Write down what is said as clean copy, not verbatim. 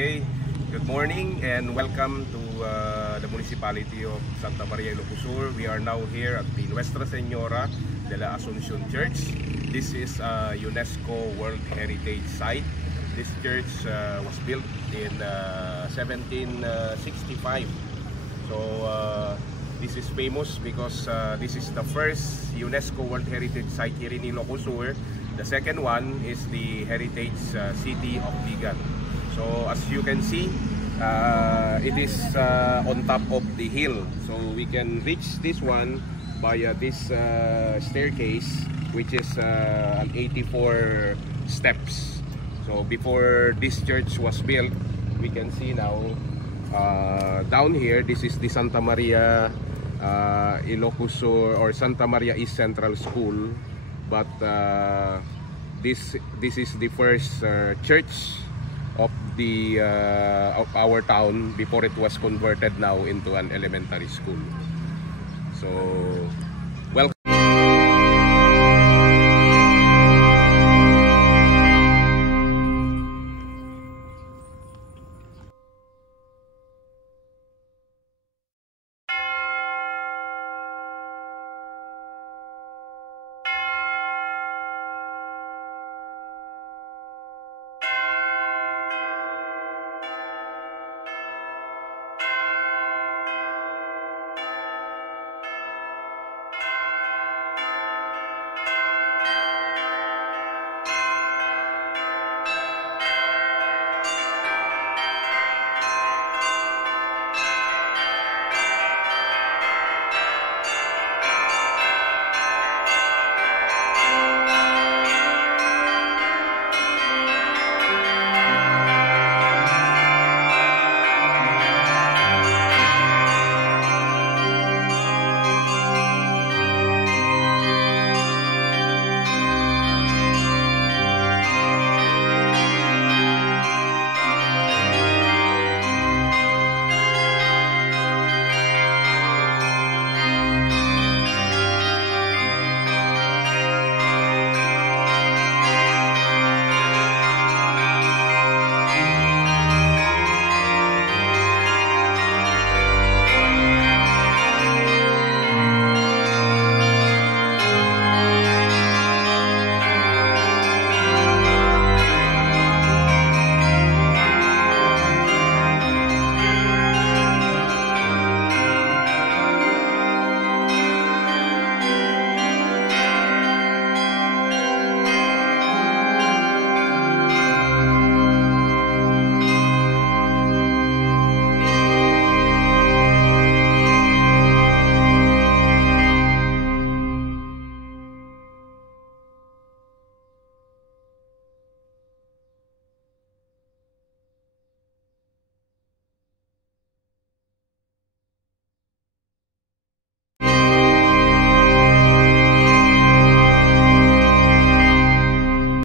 Okay, good morning and welcome to the municipality of Santa Maria, Ilocos Sur. We are now here at the Nuestra Señora de la Asunción Church. This is a UNESCO World Heritage Site. This church was built in 1765. So this is famous because this is the first UNESCO World Heritage Site here in Ilocos Sur. The second one is the Heritage City of Vigan. So as you can see, it is on top of the hill. So we can reach this one via this staircase, which is 84 steps. So before this church was built, we can see now down here, this is the Santa Maria Ilocos Sur or Santa Maria East Central School. But this is the first church of our town before it was converted now into an elementary school. So